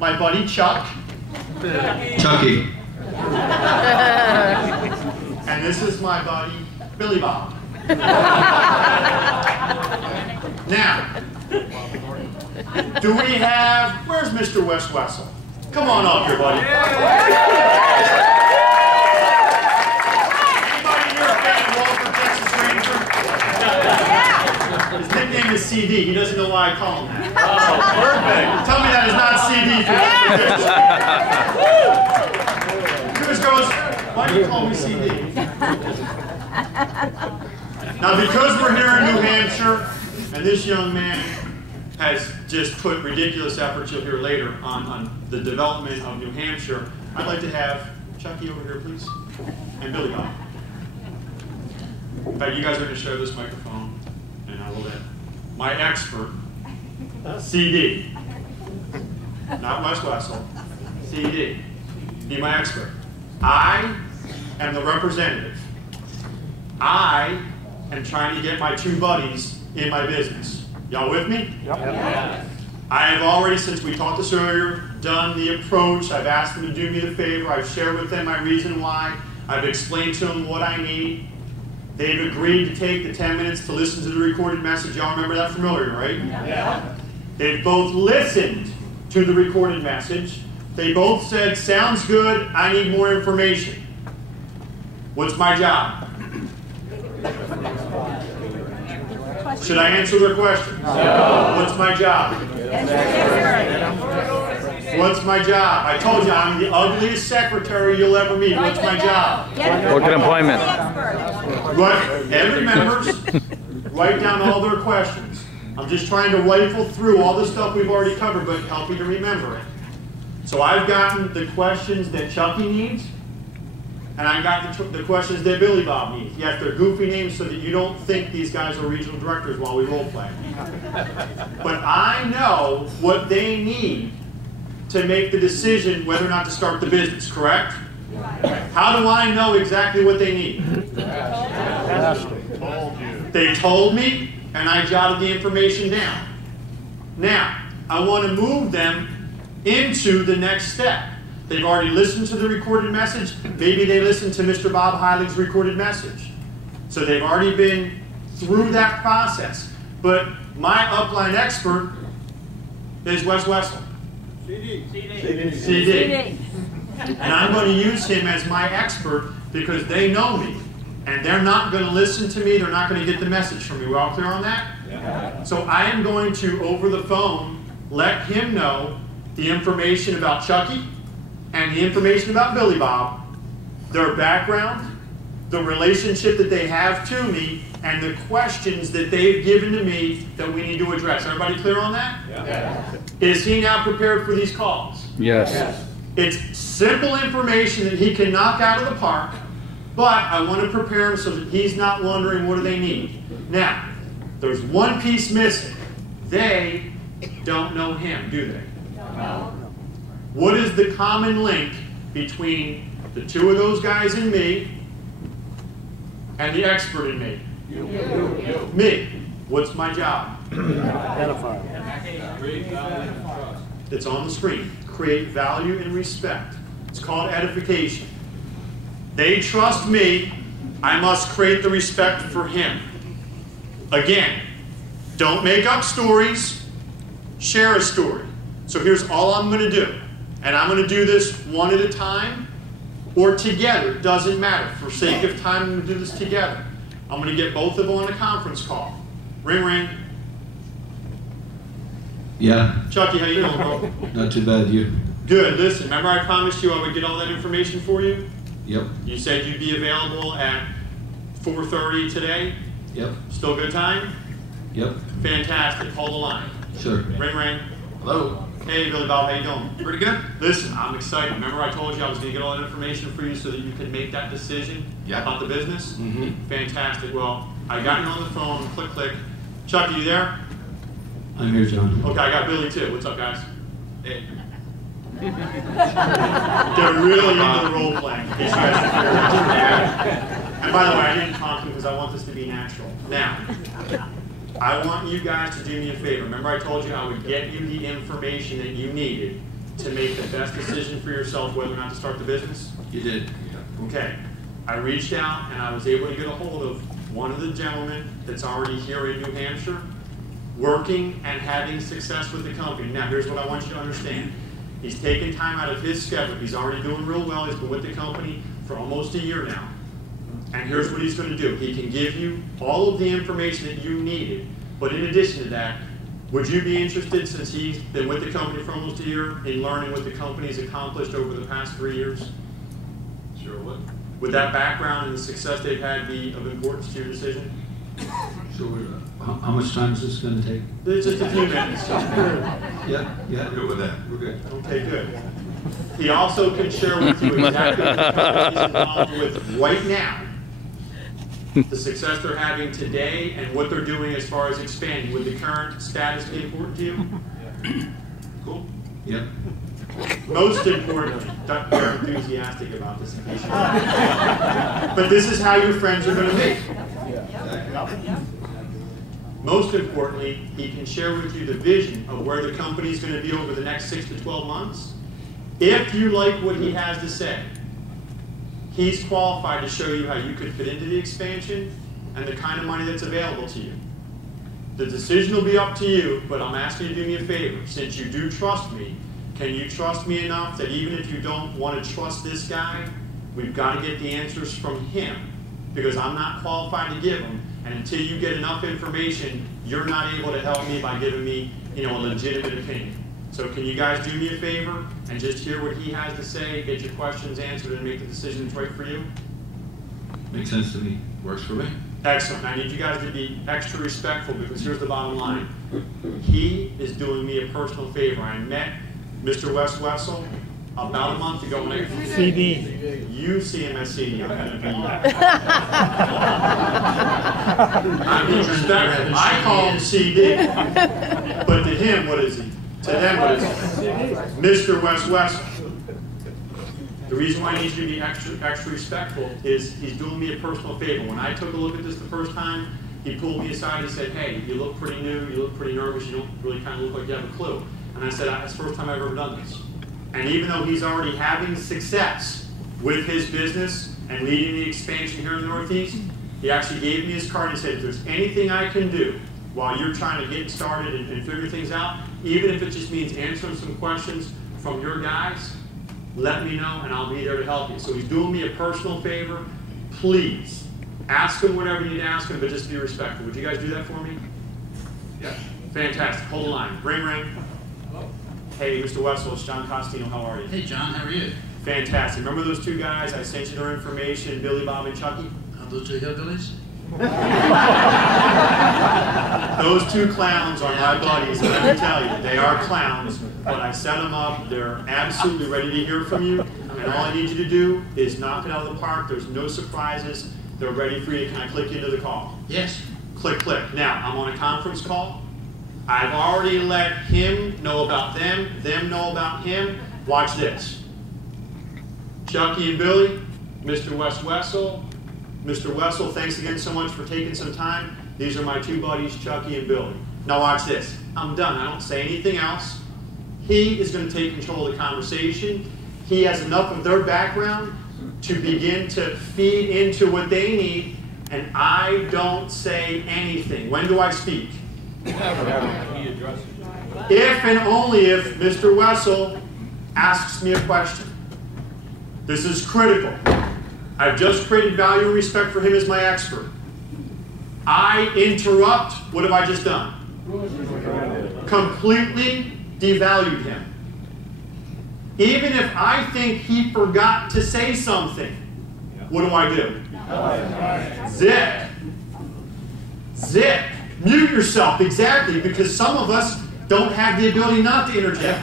my buddy Chuck. Chucky. And this is my buddy Billy Bob. Now, do we have, where's Mr. Wes Wessel? Come on up here, buddy. Anybody here a fan of Walter, Texas Ranger? His nickname is CD. He doesn't know why I call him that. Oh, perfect. Tell me that is not CD. He just goes, why do you call me CD? Now, because we're here in New Hampshire, and this young man has just put ridiculous efforts, you'll hear later, on the development of New Hampshire, I'd like to have Chucky over here, please, and Billy Bob. In fact, you guys are going to share this microphone, and I will let my expert, CD, not Wes Wessel, CD, be my expert. I am the representative. I am trying to get my two buddies in my business. Y'all with me? Yep. Yeah. I have already, since we talked this earlier, done the approach. I've asked them to do me the favor. I've shared with them my reason why. I've explained to them what I need. They've agreed to take the 10 minutes to listen to the recorded message. Y'all remember that from earlier, right? Yeah. They've both listened to the recorded message. They both said, sounds good, I need more information. What's my job? Should I answer their questions? No. What's my job? What's my job? I told you I'm the ugliest secretary you'll ever meet. What's my job? Book an appointment. Every members, write down all their questions. I'm just trying to rifle through all the stuff we've already covered, but help you to remember it. So I've gotten the questions that Chucky needs, and I got the questions that Billy Bob needs. Yes, they're goofy names so that you don't think these guys are regional directors while we role play. But I know what they need to make the decision whether or not to start the business, correct? How do I know exactly what they need? They told me, and I jotted the information down. Now, I want to move them into the next step. They've already listened to the recorded message. Maybe they listened to Mr. Bob Heilig's recorded message. So they've already been through that process. But my upline expert is Wes Wessel. CD. And I'm going to use him as my expert because they know me. And they're not going to listen to me. They're not going to get the message from me. We're all clear on that? Yeah. So I am going to, over the phone, let him know the information about Chucky and the information about Billy Bob, their background, the relationship that they have to me, and the questions that they've given to me that we need to address. Everybody clear on that? Yeah. Is he now prepared for these calls? Yes. It's simple information that he can knock out of the park, but I want to prepare him so that he's not wondering what do they need. Now, there's one piece missing. They don't know him, do they? No. What is the common link between the two of those guys and me and the expert in me? You. Me. What's my job? Identify. It's on the screen. Create value and respect. It's called edification. They trust me. I must create the respect for him. Again, don't make up stories. Share a story. So here's all I'm going to do. And I'm going to do this one at a time or together. It doesn't matter. For sake of time, I'm going to do this together. I'm going to get both of them on a conference call. Ring, ring. Yeah. Chucky, how you doing, bro? Not too bad, you? Good. Listen, remember I promised you I would get all that information for you? Yep. You said you'd be available at 4:30 today? Yep. Still good time? Yep. Fantastic. Hold the line. Sure. Ring, ring. Hello. Hey, Billy Bob, how you doing? Pretty good. Listen, I'm excited. Remember I told you I was going to get all that information for you so that you could make that decision about the business? Mm-hmm. Fantastic. Well, I got you on the phone. Click, click. Chuck, are you there? I'm here, John. Okay, I got Billy too. What's up, guys? Hey. They're really into the role playing. And by the way, I didn't talk to you because I want this to be natural. Now, I want you guys to do me a favor. Remember I told you I would get you the information that you needed to make the best decision for yourself whether or not to start the business? You did. Okay. I reached out and I was able to get a hold of one of the gentlemen that's already here in New Hampshire, working and having success with the company. Now, here's what I want you to understand. He's taken time out of his schedule. He's already doing real well. He's been with the company for almost a year now. And here's what he's going to do. He can give you all of the information that you needed. But in addition to that, would you be interested, since he's been with the company for almost a year, in learning what the company's accomplished over the past 3 years? Sure would. Would that background and the success they've had be of importance to your decision? Sure would. How much time is this going to take? It's just a few minutes. Yeah, we're good with that. We're good. Okay, good. He also can share with you exactly what the company is involved with right now, the success they're having today, and what they're doing as far as expanding. Would the current status be important to you? Cool. Yep. Most importantly, they're enthusiastic about this. But this is how your friends are going to be. Most importantly, he can share with you the vision of where the company is going to be over the next 6 to 12 months. If you like what he has to say, he's qualified to show you how you could fit into the expansion and the kind of money that's available to you. The decision will be up to you, but I'm asking you to do me a favor. Since you do trust me, can you trust me enough that even if you don't want to trust this guy, we've got to get the answers from him, because I'm not qualified to give them. And until you get enough information, you're not able to help me by giving me, a legitimate opinion. So can you guys do me a favor and just hear what he has to say, get your questions answered, and make the decision that's right for you? Makes sense to me. Works for me. Excellent. I need you guys to be extra respectful, because here's the bottom line. He is doing me a personal favor. I met Mr. Wes Wessel about a month ago when I CD. You see him as CD. I'm going to be I'm being respectful. I call him CD. But to him, what is he? To them, what is he? Mr. Wes Wessel. The reason why I need you to be extra respectful is he's doing me a personal favor. When I took a look at this the first time, he pulled me aside and he said, hey, you look pretty new, you look pretty nervous, you don't really kind of look like you have a clue. And I said, that's the first time I've ever done this. And even though he's already having success with his business and leading the expansion here in the Northeast, he actually gave me his card and said, if there's anything I can do while you're trying to get started and figure things out, even if it just means answering some questions from your guys, let me know and I'll be there to help you. So he's doing me a personal favor. Please ask him whatever you need to ask him, but just be respectful. Would you guys do that for me? Yeah. Fantastic. Hold the line. Ring, ring. Hey, Mr. Wessel, it's John Costino. How are you? Hey, John. How are you? Fantastic. Remember those two guys? I sent you their information, Billy, Bob, and Chucky? Those two hillbillies? Those two clowns are my buddies, and let me tell you, they are clowns, but I set them up. They're absolutely ready to hear from you, and all I need you to do is knock it out of the park. There's no surprises. They're ready for you. Can I click you into the call? Yes. Click, click. Now, I'm on a conference call. I've already let him know about them know about him. Watch this. Chucky and Billy, Mr. Wes Wessel. Mr. Wessel, thanks again so much for taking some time. These are my two buddies, Chucky and Billy. Now watch this. I'm done. I don't say anything else. He is going to take control of the conversation. He has enough of their background to begin to feed into what they need, and I don't say anything. When do I speak? If and only if Mr. Wessel asks me a question. This is critical. I've just created value and respect for him as my expert. I interrupt. What have I just done? Completely devalued him. Even if I think he forgot to say something, what do? Zip. Zip. Mute yourself, exactly, because some of us don't have the ability not to interject.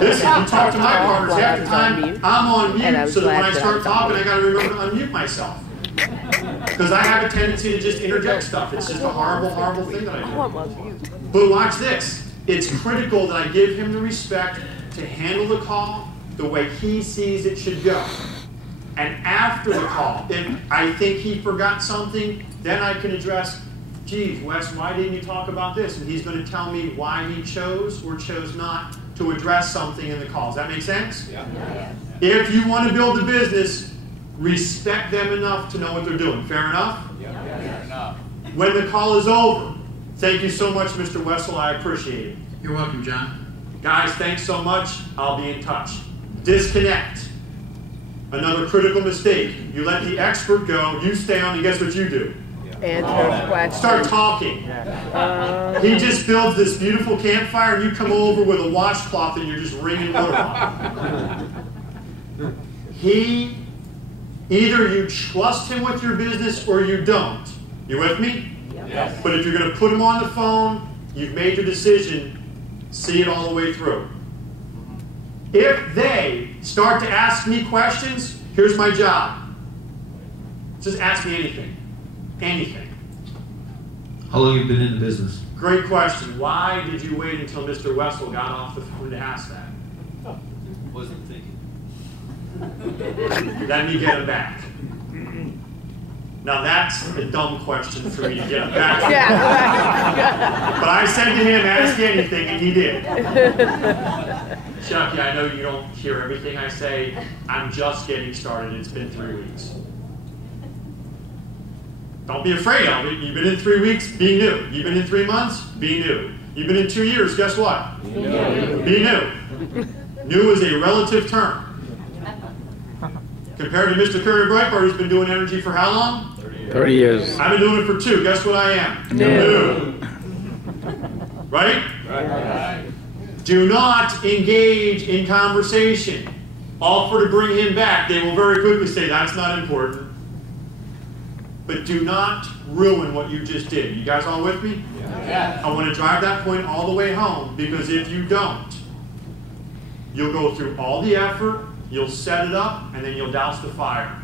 Listen, you talk to my partners half the time, I'm on mute, so that when I start talking, I got to remember to unmute myself. Because I have a tendency to just interject stuff. It's just a horrible, horrible thing that I do. But watch this. It's critical that I give him the respect to handle the call the way he sees it should go. And after the call, if I think he forgot something, then I can address, geez, Wes, why didn't you talk about this? And he's going to tell me why he chose or chose not to address something in the call. Does that make sense? Yeah. If you want to build a business, respect them enough to know what they're doing. Fair enough? Fair enough. When the call is over, thank you so much, Mr. Wessel. I appreciate it. You're welcome, John. Guys, thanks so much. I'll be in touch. Disconnect. Another critical mistake. You let the expert go, you stay on, and guess what you do? Answer questions. Start talking. He just builds this beautiful campfire, and you come over with a washcloth and you're just wringing water on. Either you trust him with your business or you don't. You with me? Yes. But if you're going to put him on the phone, you've made your decision, see it all the way through. If they start to ask me questions, here's my job. Just ask me anything. Anything. How long have you been in the business? Great question. Why did you wait until Mr. Wessel got off the phone to ask that? Wasn't thinking. Let me get him back. Now that's a dumb question for me to get him back. But I said to him, ask anything, and he did. Chucky, I know you don't hear everything I say. I'm just getting started. It's been 3 weeks. Don't be afraid of it. You've been in 3 weeks, be new. You've been in 3 months, be new. You've been in 2 years, guess what? Be new. New is a relative term. Compared to Mr. Curry Breitbart, who's been doing energy for how long? 30 years. I've been doing it for 2. Guess what I am? New. Right? Right. Do not engage in conversation. Offer to bring him back. They will very quickly say, that's not important. But do not ruin what you just did. You guys all with me? Yeah. I want to drive that point all the way home, because if you don't, you'll go through all the effort, you'll set it up, and then you'll douse the fire.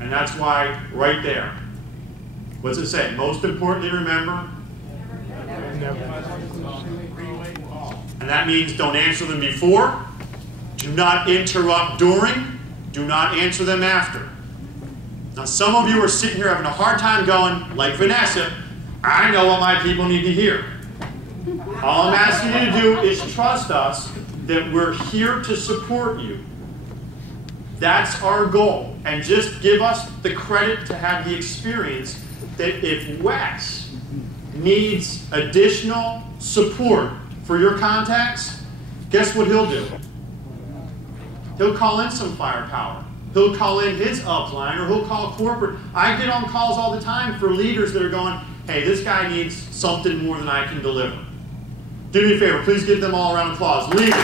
And that's why, right there, what's it say? Most importantly, remember. And that means don't answer them before, do not interrupt during, do not answer them after. Now some of you are sitting here having a hard time going, like Vanessa, I know what my people need to hear. All I'm asking you to do is trust us that we're here to support you. That's our goal. And just give us the credit to have the experience that if Wes needs additional support for your contacts, guess what he'll do? He'll call in some firepower. He'll call in his upline, or he'll call corporate. I get on calls all the time for leaders that are going, hey, this guy needs something more than I can deliver. Do me a favor, please give them all a round of applause. Leaders.